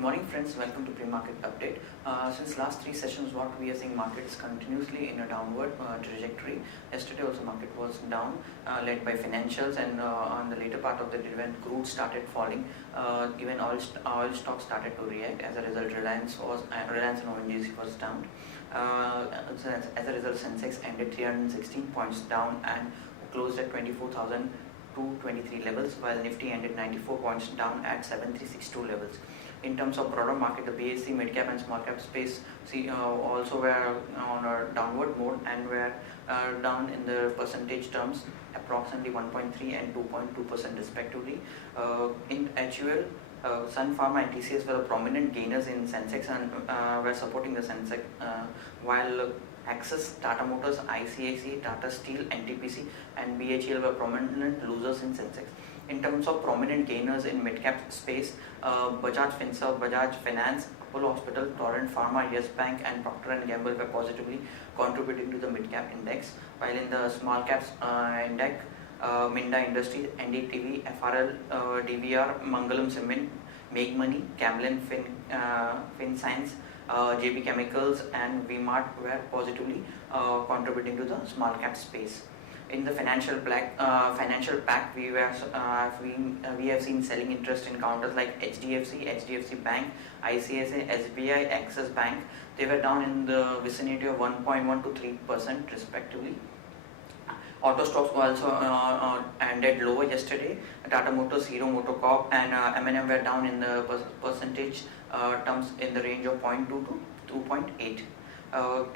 Good morning friends, welcome to pre-market update. Since last three sessions what we are seeing market is continuously in a downward trajectory. Yesterday also market was down, led by financials, and on the later part of the day when crude started falling, even oil stocks started to react. As a result, Reliance and ONGC was down. As a result, Sensex ended 316 points down and closed at 24,223 levels, while Nifty ended 94 points down at 7362 levels. In terms of broader market, the BSE mid-cap and small-cap space also were on a downward mode and were down in the percentage terms, approximately 1.3 and 2.2% respectively. In HUL, Sun Pharma and TCS were the prominent gainers in Sensex and were supporting the Sensex, while Axis, Tata Motors, ICICI, Tata Steel, NTPC and BHEL were prominent losers in Sensex. In terms of prominent gainers in mid-cap space, Bajaj Finserv, Bajaj Finance, Apollo Hospital, Torrent Pharma, Yes Bank and Procter & Gamble were positively contributing to the mid-cap index, while in the small-cap index, Minda Industries, NDTV, FRL, DVR, Mangalam Cement, Make Money, Camlin FinScience, JB Chemicals and VMart were positively contributing to the small cap space. In the financial pack, we have seen selling interest in counters like HDFC Bank, ICICI, SBI, Axis Bank. They were down in the vicinity of 1.1 to 3% respectively. Auto stocks also ended lower yesterday. Tata Motors, Hero MotoCorp and M&M were down in the percentage terms in the range of 0.2 to 2.8.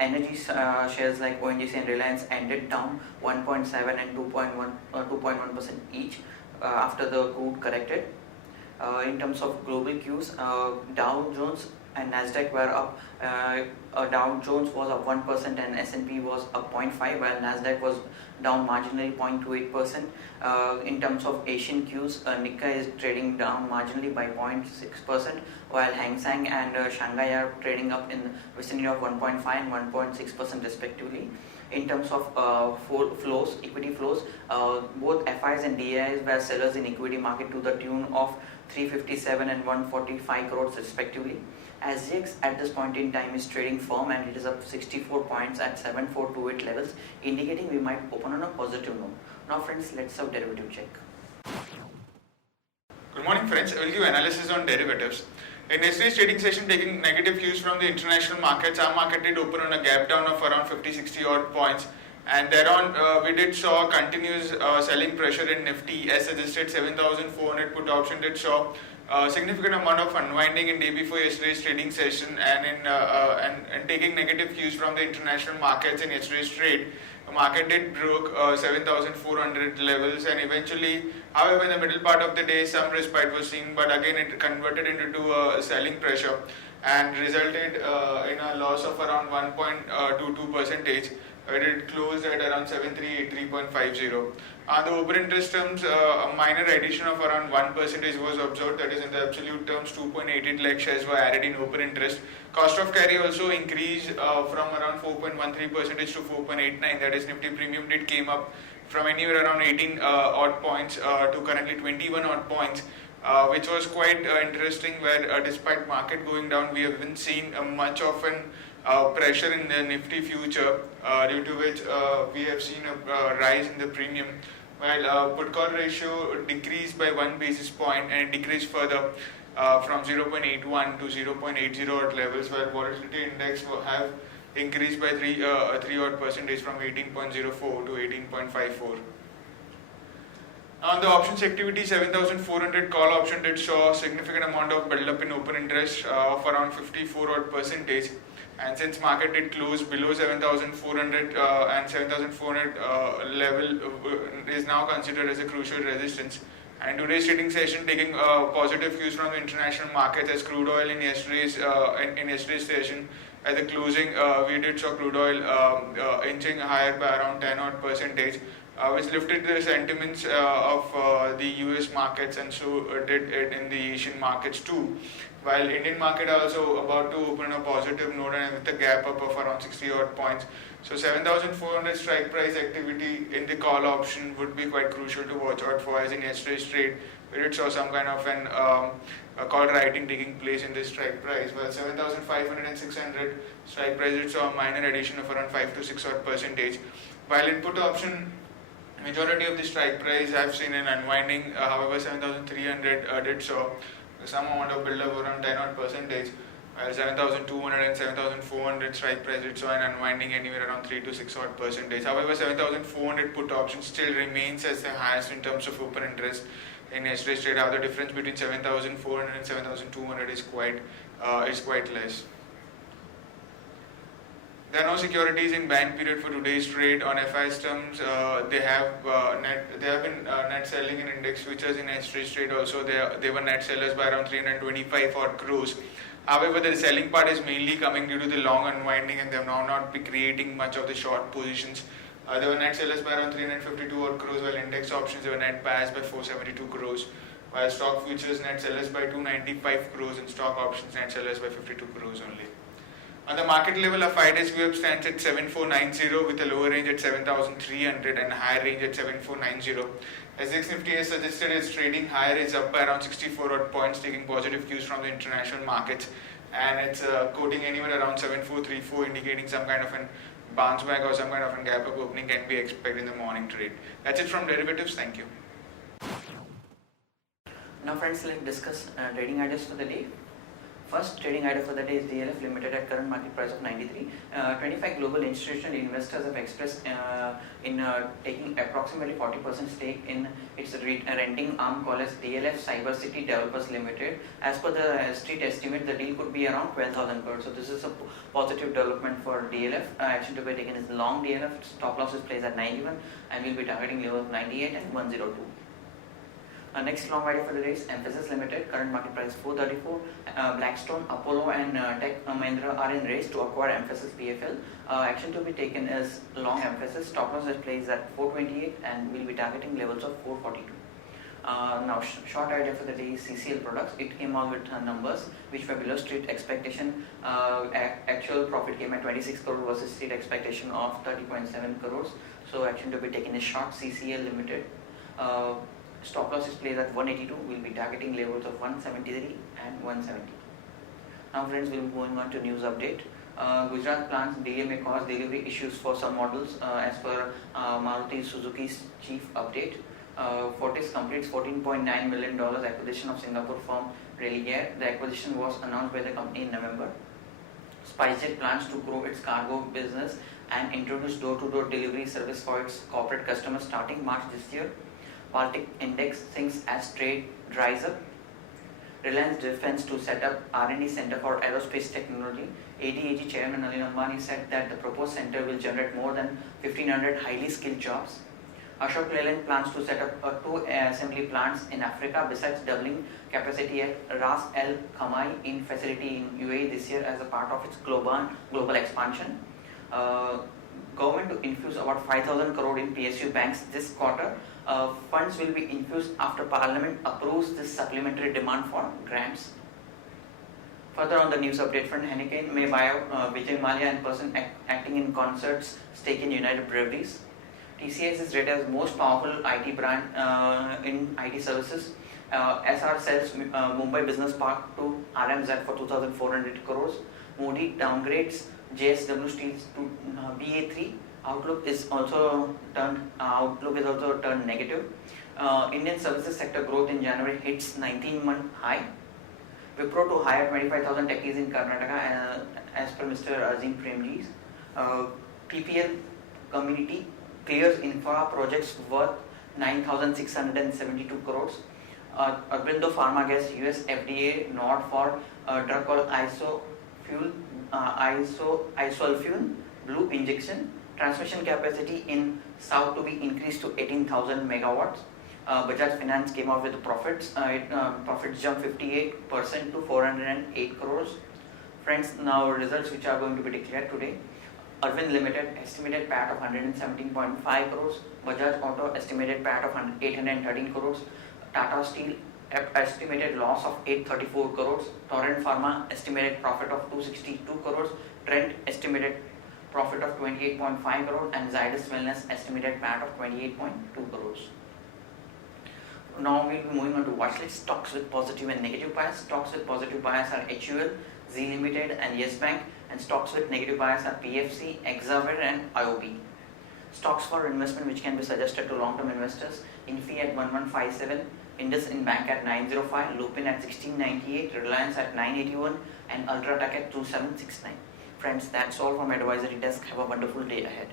Energy shares like ONGC and Reliance ended down 1.7 and 2.1% each after the crude corrected. In terms of global cues, Dow Jones and Nasdaq were up. Dow Jones was up 1% and S&P was up 0.5, while Nasdaq was down marginally 0.28%. In terms of Asian cues, Nikkei is trading down marginally by 0.6%, while Hang Seng and Shanghai are trading up in the vicinity of 1.5 and 1.6% respectively. In terms of equity flows, both FIs and DIs were sellers in equity market to the tune of 357 and 145 crores respectively. SGX at this point in time is trading firm and it is up 64 points at 7428 levels, indicating we might open on a positive note. Now friends, let's have derivative check. Good morning friends, I will give analysis on derivatives. In yesterday's trading session, taking negative cues from the international markets, our market did open on a gap down of around 50-60 odd points, and thereon we did saw continuous selling pressure in Nifty. As suggested, 7,400 put option did show significant amount of unwinding in day before yesterday's trading session, and taking negative cues from the international markets in yesterday's trade. The market did broke 7,400 levels, and eventually, however, in the middle part of the day, some respite was seen, but again it converted into selling pressure and resulted in a loss of around 1.22%. It closed at around 7383.50. The open interest terms, a minor addition of around 1% was observed. That is, in the absolute terms, 2.88 lakh shares were added in open interest. Cost of carry also increased from around 4.13% to 4.89. That is, Nifty Premium did came up from anywhere around 18 odd points to currently 21 odd points. Which was quite interesting, where despite market going down, we haven't seen much of an pressure in the Nifty future, due to which we have seen a rise in the premium, while put call ratio decreased by 1 basis point and it decreased further from 0.81 to 0.80 at levels, while volatility index have increased by 3 odd percentage from 18.04 to 18.54. On the options activity, 7,400 call option did show significant amount of build-up in open interest of around 54 odd percentage. And since market did close below 7,400 and 7,400 level is now considered as a crucial resistance. And today's trading session taking positive cues from the international markets, as crude oil in yesterday's session at the closing, we did saw crude oil inching higher by around 10 odd percentage. Which lifted the sentiments of the US markets, and so did it in the Asian markets too. While Indian market are also about to open a positive note and with a gap up of around 60 odd points. So 7,400 strike price activity in the call option would be quite crucial to watch out for, as in yesterday's trade we did saw some kind of an a call writing taking place in this strike price. While 7,500 and 600 strike price, it saw a minor addition of around 5 to 6 odd percentage. While in put option, majority of the strike price have seen an unwinding. However, 7,300 did saw some amount of build up around 10 odd percentage. While 7,200 and 7,400 strike price, it saw an unwinding anywhere around 3 to 6 odd percentage. However, 7,400 put option still remains as the highest in terms of open interest in yesterday's trade. However, the difference between 7,400 and 7,200 is quite less. There are no securities in ban period for today's trade. On FI's terms, they have been net selling in index futures in yesterday's trade. Also, they were net sellers by around 325 odd crores. However, the selling part is mainly coming due to the long unwinding, and they have now not been creating much of the short positions. They were net sellers by around 352 odd crores, while index options they were net buyers by 472 crores, while stock futures net sellers by 295 crores and stock options net sellers by 52 crores only. On the market level, a 5-day sweep stands at 7490 with a lower range at 7,300 and a higher range at 7490. As Nifty has suggested, its trading higher is up by around 64 odd points, taking positive cues from the international markets, and it's quoting anywhere around 7434, indicating some kind of an bounce back or some kind of a gap up opening can be expected in the morning trade. That's it from derivatives. Thank you. Now friends, let's discuss trading ideas for the day. First trading idea for the day is DLF Limited at current market price of 93. 25 global institutional investors have expressed in taking approximately 40% stake in its renting arm called as DLF Cyber City Developers Limited. As per the street estimate, the deal could be around 12,000 crores. So this is a positive development for DLF. Action to be taken is long DLF. Stop loss is placed at 91 and we'll be targeting levels 98 and 102. Next long idea for the day is Mphasis Limited, current market price 434. Blackstone, Apollo and Tech Mahindra are in race to acquire Mphasis PFL. Action to be taken is long Mphasis. Stop loss is placed at 428 and we'll be targeting levels of 442. Now short idea for the day is CCL products. It came out with numbers which were below street expectation. Actual profit came at 26 crore versus street expectation of 30.7 crores. So action to be taken is short CCL Limited. Stop loss is placed at 182. We'll be targeting levels of 173 and 170. Now friends, we'll be going on to news update. Gujarat plants delay may cause delivery issues for some models as per Maruti Suzuki's chief update. Fortis completes $14.9 million acquisition of Singapore firm Religare. The acquisition was announced by the company in November. SpiceJet plans to grow its cargo business and introduce door-to-door delivery service for its corporate customers starting March this year. Baltic Index sinks as trade dries up. Reliance Defence to set up R&D Center for Aerospace Technology. ADAG Chairman Anil Ambani said that the proposed center will generate more than 1,500 highly skilled jobs. Ashok Leyland plans to set up 2 assembly plants in Africa besides doubling capacity at Ras Al Khaimah facility in UAE this year as a part of its global expansion. Government to infuse about 5,000 crore in PSU banks this quarter. Funds will be infused after Parliament approves this supplementary demand for grants. Further on the news update front, Heineken may buy out Vijay Mallya and person acting in concerts stake in United Breweries. TCS is rated as most powerful IT brand in IT services. SR sells Mumbai Business Park to RMZ for 2,400 crores. Modi downgrades JSW Steel to BA3. Outlook is also turned negative. Indian services sector growth in January hits 19-month high. Wipro to hire 25,000 techies in Karnataka as per Mr. Azim Premji. PPL community clears infra projects worth 9,672 crores. Aurobindo Pharma gets US FDA nod for drug called isolfune blue injection. Transmission capacity in South to be increased to 18,000 megawatts. Bajaj Finance came out with the profits. Profits jumped 58% to 408 crores. Friends, now results which are going to be declared today. Arvind Limited estimated PAT of 117.5 crores. Bajaj Auto estimated PAT of 813 crores. Tata Steel estimated loss of 834 crores. Torrent Pharma estimated profit of 262 crores. Trent estimated profit of 28.5 crores and Zydus Wellness estimated PAT of 28.2 crores. Now we'll be moving on to watchlist stocks with positive and negative bias. Stocks with positive bias are HUL, Z Limited and Yes Bank, and stocks with negative bias are PFC, Exaver and IOB. Stocks for investment which can be suggested to long-term investors: Infi at 1157, Indus in Bank at 905, Lupin at 1698, Reliance at 981 and Ultratech at 2769. Friends, that's all from Advisory Desk. Have a wonderful day ahead.